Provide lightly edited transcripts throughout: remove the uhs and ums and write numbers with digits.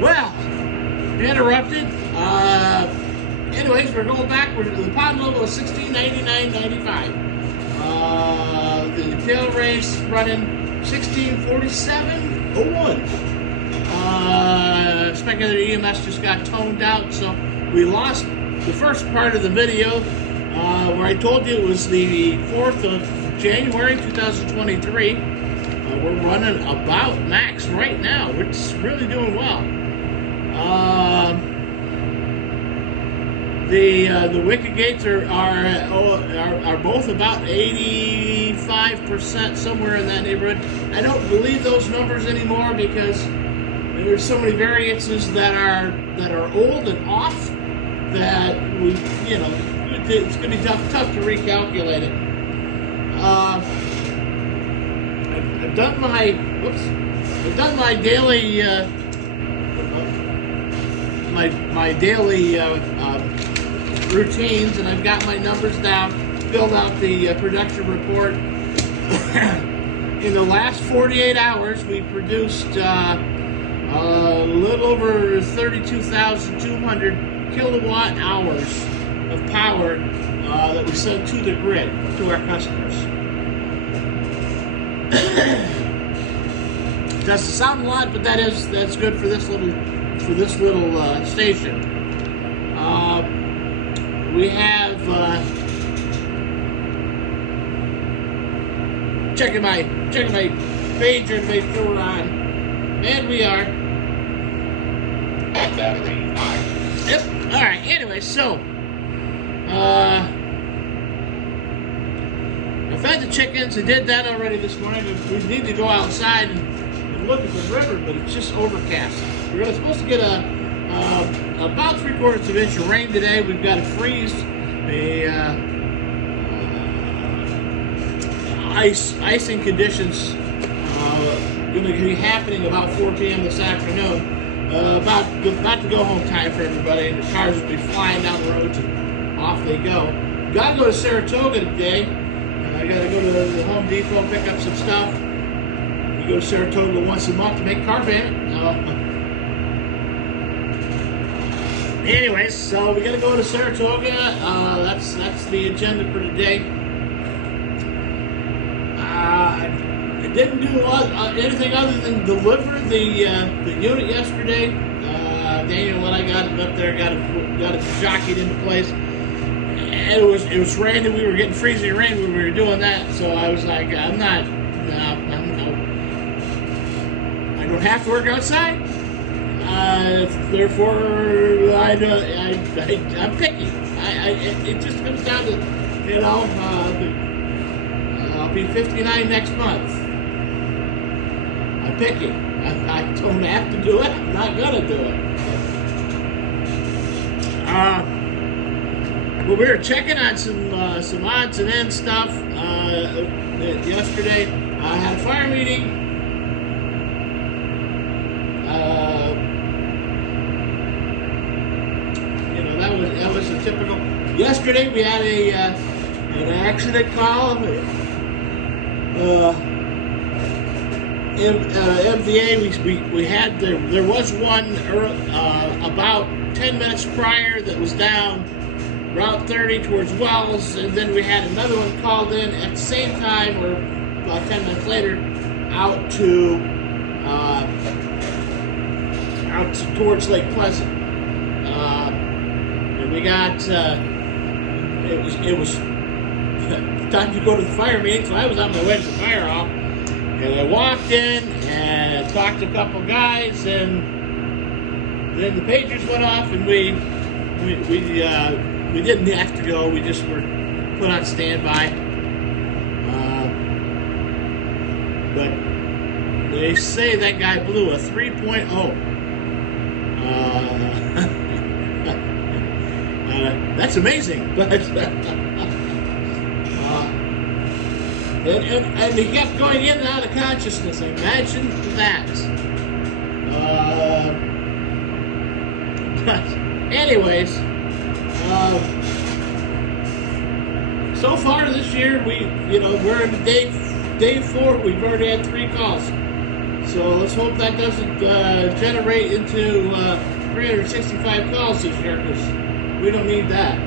Well, interrupted. Anyways, we're going backward. The pound level is 1699.95. The tail race running 1647.01. Speculator EMS just got toned out, so we lost the first part of the video where I told you it was the 4th of January 2023. We're running about max right now. It's really doing well. The wicket gates are both about 85%, somewhere in that neighborhood. I don't believe those numbers anymore because there's so many variances that are old and off that it's going to be tough to recalculate it. I've done my daily my daily routines, and I've got my numbers down, filled out the production report. In the last 48 hours, we produced a little over 32,200 kilowatt hours of power that we sent to the grid to our customers. Doesn't sound a lot, but that's good for this little station. We have checking my pager to make sure we're on, and we are. Battery high. Yep. All right. Anyway, so I fed the chickens. I did that already this morning. We need to go outside and look at the river, but it's just overcast. We're supposed to get about 3/4 of an inch of rain today. We've got a freeze, icing conditions going to be happening about 4 p.m. this afternoon. About to go home time for everybody, and the cars will be flying down the roads and off they go. Got to go to Saratoga today. I got to go to the Home Depot and pick up some stuff. We go to Saratoga once a month to make car payment. Anyways, so we got to go to Saratoga. That's the agenda for today. I didn't do anything other than deliver the unit yesterday. Daniel and I got it up there, got it jockeyed into place. And it was raining. We were getting freezing rain when we were doing that. So I was like, I don't have to work outside. Therefore, I'm picky. It just comes down to, I'll be 59 next month. I'm picky. I don't have to do it. I'm not gonna do it. Well, we were checking on some odds and ends stuff yesterday. I had a fire meeting. That was a typical. Yesterday we had an accident call. MVA, we had there was one about 10 minutes prior that was down Route 30 towards Wells, and then we had another one called in at the same time, or about 10 minutes later, out towards Lake Pleasant. And we got it was time to go to the fire meeting, so I was on my way to the fire hall. And I walked in and talked to a couple guys, and then the pagers went off, and we didn't have to go. We just were put on standby. But they say that guy blew a 3.0. That's amazing, but. And he kept going in and out of consciousness. Imagine that. But anyways, so far this year we're in day 4. We've already had 3 calls. So let's hope that doesn't generate into 365 calls this year, because we don't need that.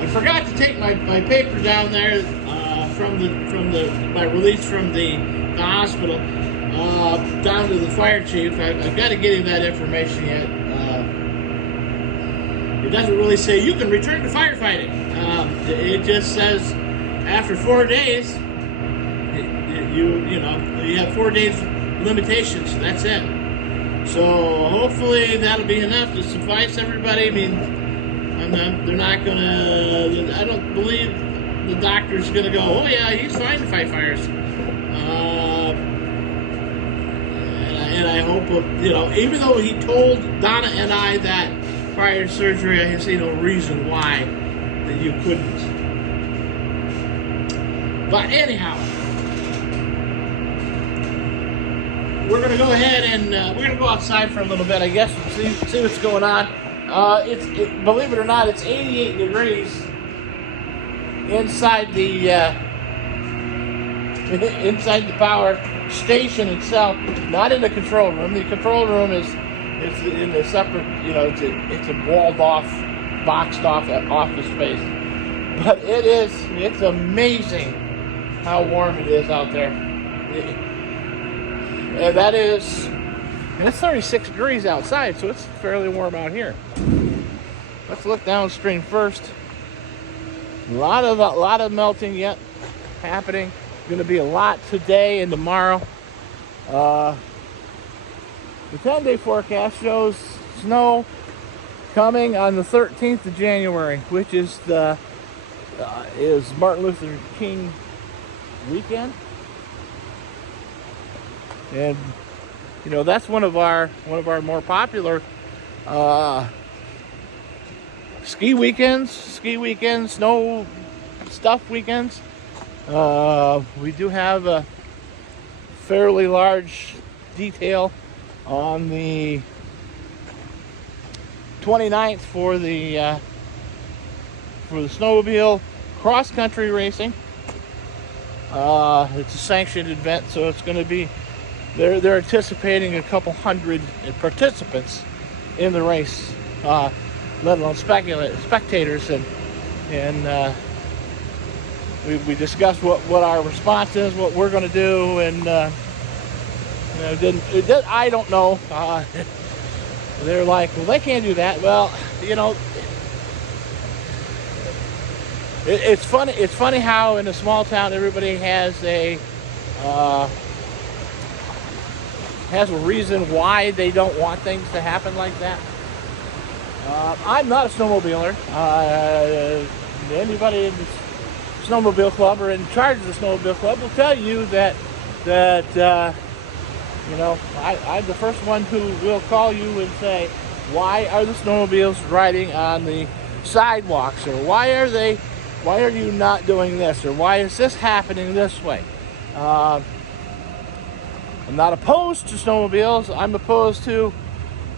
I forgot to take my paper down there from my release from the hospital down to the fire chief. I've got to get him that information yet. It doesn't really say you can return to firefighting. It just says after 4 days, you have 4 days limitations. That's it. So hopefully that'll be enough to suffice everybody. I mean, they're not gonna. I don't believe the doctor's gonna go, oh yeah, he's fine to fight fires. And I hope, even though he told Donna and I that prior to surgery, I see no reason why that you couldn't. But anyhow, we're going to go ahead and we're going to go outside for a little bit, I guess, and see what's going on. Believe it or not, it's 88 degrees inside the power station itself, not in the control room. The control room is in a separate, it's a walled off, boxed off office space. But it's amazing how warm it is out there. And it's 36 degrees outside, so it's fairly warm out here. Let's look downstream first. A lot of melting yet happening. Going to be a lot today and tomorrow. The 10-day forecast shows snow coming on the 13th of January, which is Martin Luther King weekend. And that's one of our more popular ski weekends, snow stuff weekends. We do have a fairly large detail on the 29th for the snowmobile cross-country racing. It's a sanctioned event, so it's going to be. They're anticipating a couple hundred participants in the race, let alone spectators, and we discussed what our response is, what we're going to do, and I don't know. They're like, well, they can't do that. Well, it's funny. It's funny how in a small town everybody has a reason why they don't want things to happen like that. I'm not a snowmobiler. Anybody in the snowmobile club or in charge of the snowmobile club will tell you that I'm the first one who will call you and say, why are the snowmobiles riding on the sidewalks, or why are you not doing this, or why is this happening this way? I'm not opposed to snowmobiles. I'm opposed to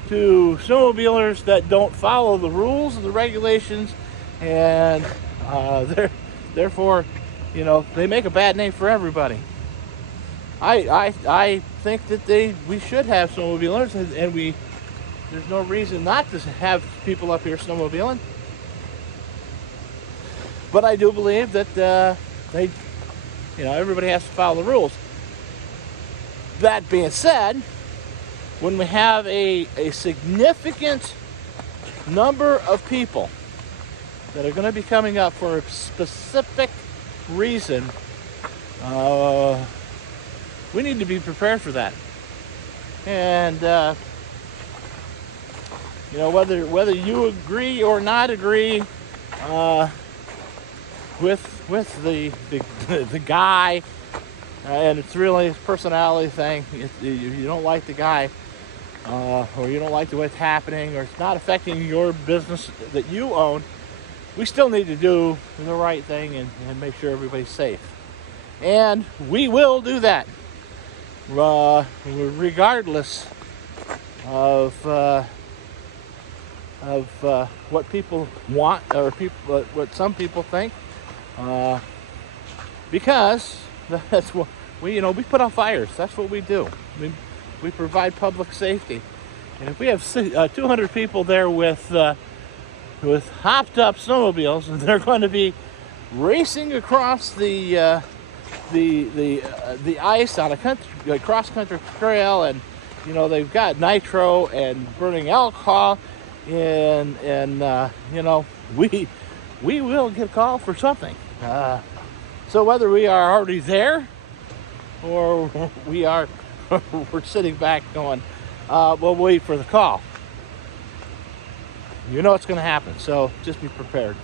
snowmobilers that don't follow the rules and the regulations, and therefore, they make a bad name for everybody. I think that we should have snowmobilers, and there's no reason not to have people up here snowmobiling. But I do believe that everybody has to follow the rules. That being said, when we have a significant number of people that are going to be coming up for a specific reason, we need to be prepared for that. And whether you agree or not agree with the guy, and it's really a personality thing. If you don't like the guy, or you don't like the way it's happening, or it's not affecting your business that you own, we still need to do the right thing and make sure everybody's safe. And we will do that, regardless of what people want, or what some people think. because that's what we put out fires. That's what we do. We provide public safety, and if we have 200 people there with hopped up snowmobiles, and they're going to be racing across the ice on a cross country trail, and they've got nitro and burning alcohol, and we will get a call for something. So whether we are already there or we're sitting back going, we'll wait for the call. It's going to happen, so just be prepared.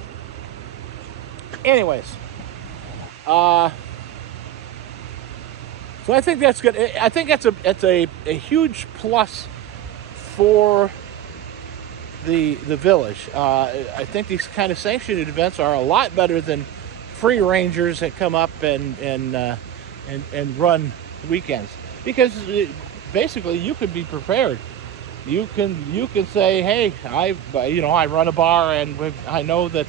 Anyways, so I think that's good. I think it's a huge plus for the village. I think these kind of sanctioned events are a lot better than free rangers that come up and run weekends, because basically you could be prepared. You can say, hey, I run a bar, and I know that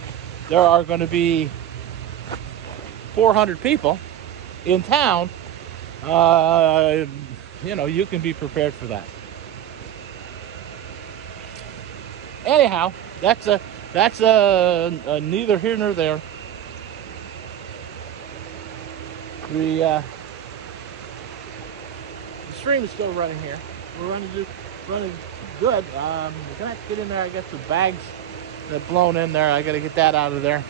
there are going to be 400 people in town. You can be prepared for that. Anyhow, that's a neither here nor there. The stream is still running here. We're running good. We're gonna have to get in there. I got some bags that blown in there. I got to get that out of there.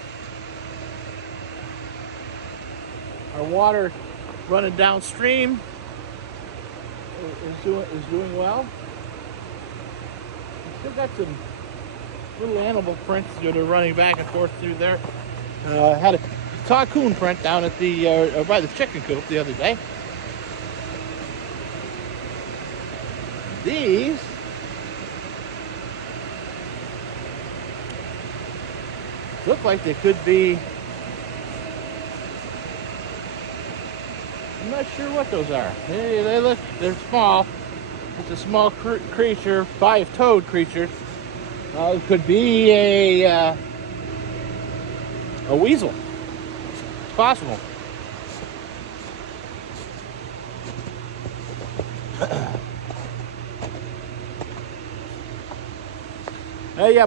Our water running downstream is doing well. Still got some little animal prints that are running back and forth through there. Had a cocoon print down at the by the chicken coop the other day. These look like they could be. I'm not sure what those are. They're small. It's a small creature, 5-toed creature. It could be a weasel. It's possible.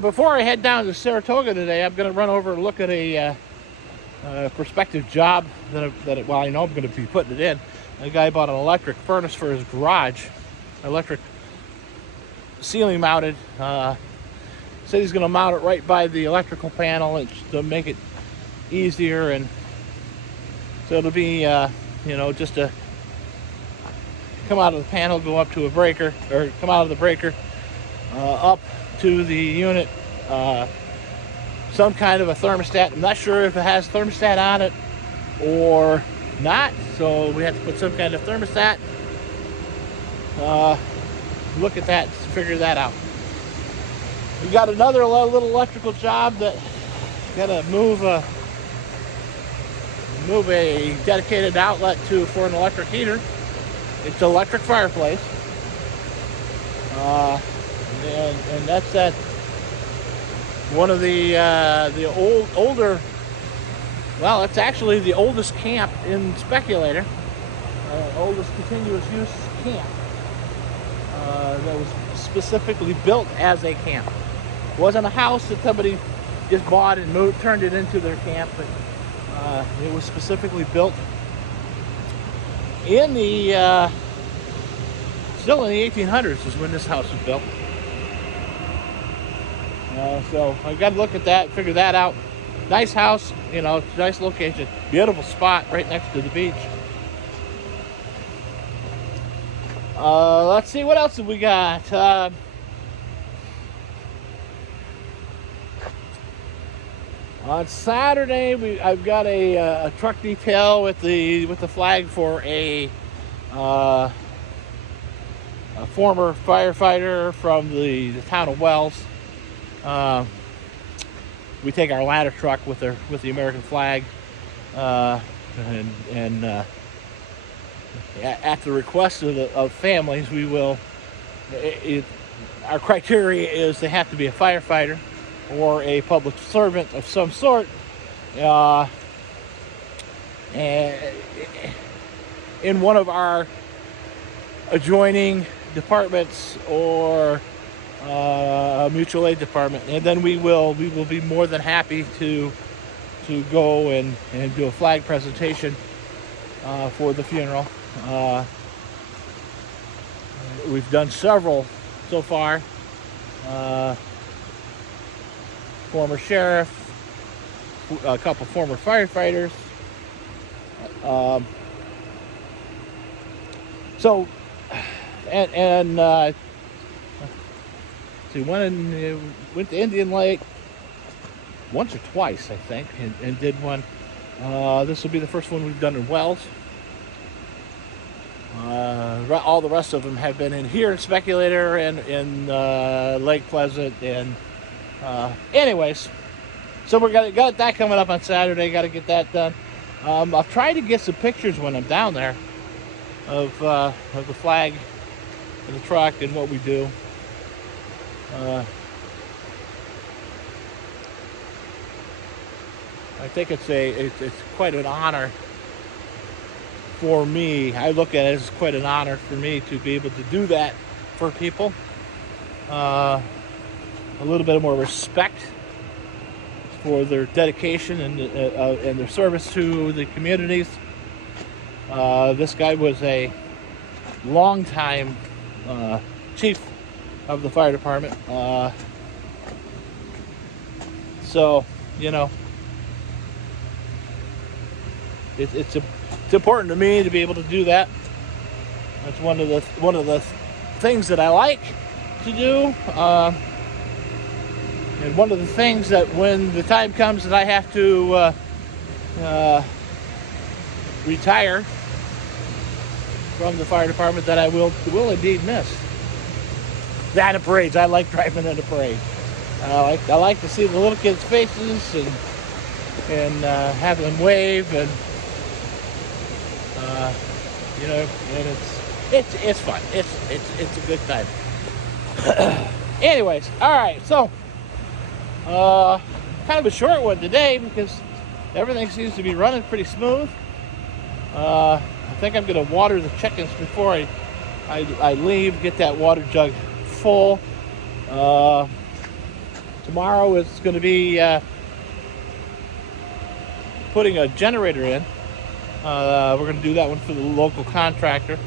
Before I head down to Saratoga today, I'm going to run over and look at a prospective job that I know I'm going to be putting it in. A guy bought an electric furnace for his garage, electric ceiling mounted. Said he's going to mount it right by the electrical panel and to make it easier, and so it'll be just to come out of the panel, go up to a breaker, or come out of the breaker up to the unit, some kind of a thermostat. I'm not sure if it has thermostat on it or not, so we have to put some kind of thermostat. Look at that, figure that out. We got another little electrical job that got to move a dedicated outlet for an electric heater. It's an electric fireplace, and that's at one of the older. Well, it's actually the oldest camp in Speculator, oldest continuous use camp that was specifically built as a camp. It wasn't a house that somebody just bought and turned it into their camp, but it was specifically built in the still in the 1800s is when this house was built. So I've got to look at that, figure that out. Nice house, nice location, beautiful spot right next to the beach. Let's see, what else have we got? On Saturday, I've got a truck detail with the flag for a former firefighter from the town of Wells. We take our ladder truck with the American flag, and at the request of families, we will. Our criteria is they have to be a firefighter or a public servant of some sort, and in one of our adjoining departments or a mutual aid department, and then we will be more than happy to go and do a flag presentation for the funeral. We've done several so far. Former sheriff, a couple former firefighters. So, see, went to Indian Lake once or twice, I think, and did one. This will be the first one we've done in Wells. All the rest of them have been in here in Speculator and in Lake Pleasant. And anyways, so we got that coming up on Saturday. Got to get that done. I'll try to get some pictures when I'm down there of the flag and the truck and what we do. I think it's quite an honor for me. I look at it as quite an honor for me to be able to do that for people. A little bit more respect for their dedication and their service to the communities. This guy was a longtime chief of the fire department. So, you know, it's important to me to be able to do that. That's one of the things that I like to do. And one of the things that when the time comes that I have to retire from the fire department, that I will indeed miss. That and parades. I like driving in a parade. I like to see the little kids' faces and have them wave, and you know, and it's fun. It's a good time. Anyways, all right. So kind of a short one today because everything seems to be running pretty smooth. I think I'm going to water the chickens before I leave. Get that water jug full. Tomorrow it's going to be putting a generator in. We're going to do that one for the local contractor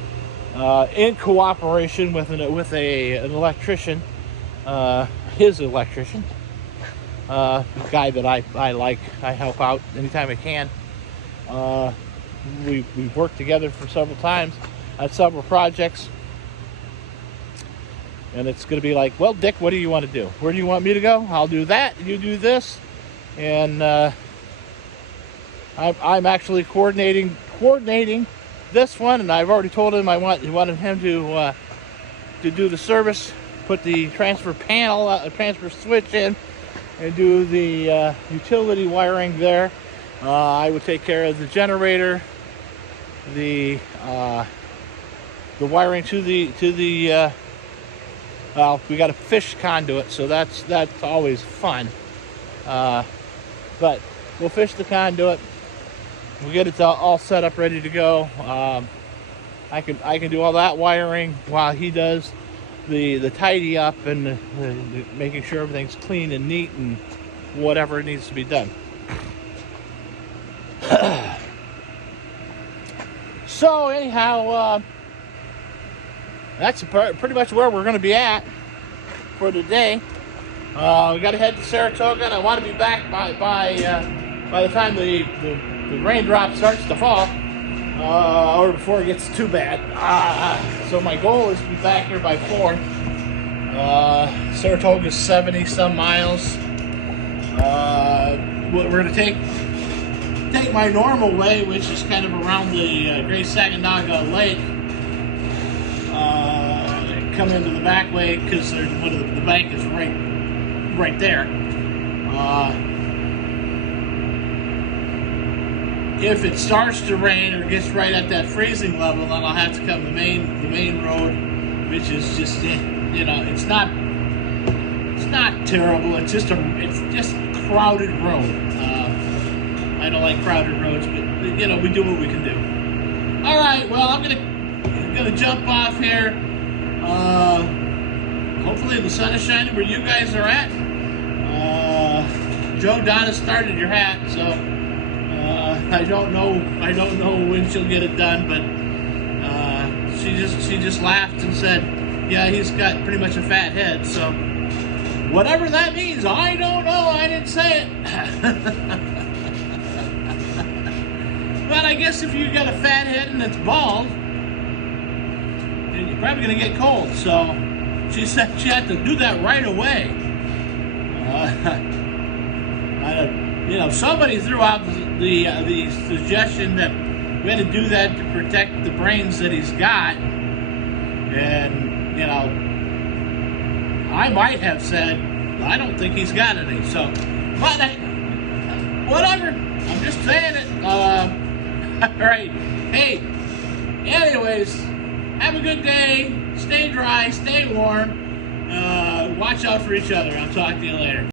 in cooperation with an electrician, his electrician, a guy that I like. I help out anytime I can. We've worked together for several times on several projects. And it's going to be like, well, Dick, what do you want to do? Where do you want me to go? I'll do that. You do this. And I'm actually coordinating this one. And I've already told him I wanted him to do the service, put the transfer panel, transfer switch in, and do the utility wiring there. I would take care of the generator, the wiring to the well, we got a fish conduit, so that's always fun. But we'll fish the conduit. We'll get it all set up, ready to go. I can do all that wiring while he does the tidy up and the making sure everything's clean and neat and whatever needs to be done. So anyhow, that's pretty much where we're going to be at for today. We got to head to Saratoga, and I want to be back by the time the raindrop starts to fall, or before it gets too bad. So my goal is to be back here by 4. Saratoga is 70 some miles. We're going to take my normal way, which is kind of around the Great Saguenay Lake. Come into the back way because there's the bank is right there. If it starts to rain or gets right at that freezing level, then I'll have to come the main road, which is just, you know, it's not terrible. It's just a crowded road. I don't like crowded roads, but we do what we can do. All right, well, I'm gonna jump off here. Hopefully the sun is shining where you guys are at. Joe Donna started your hat, so I don't know when she'll get it done, but she just laughed and said, yeah, he's got pretty much a fat head, so whatever that means, I don't know. I didn't say it. But I guess if you got a fat head and it's bald, then you're probably gonna get cold. So she said she had to do that right away. Somebody threw out the suggestion that we had to do that to protect the brains that he's got, and I might have said I don't think he's got any. So, but whatever. I'm just saying it. All right. Hey. Anyways, have a good day. Stay dry. Stay warm. Watch out for each other. I'll talk to you later.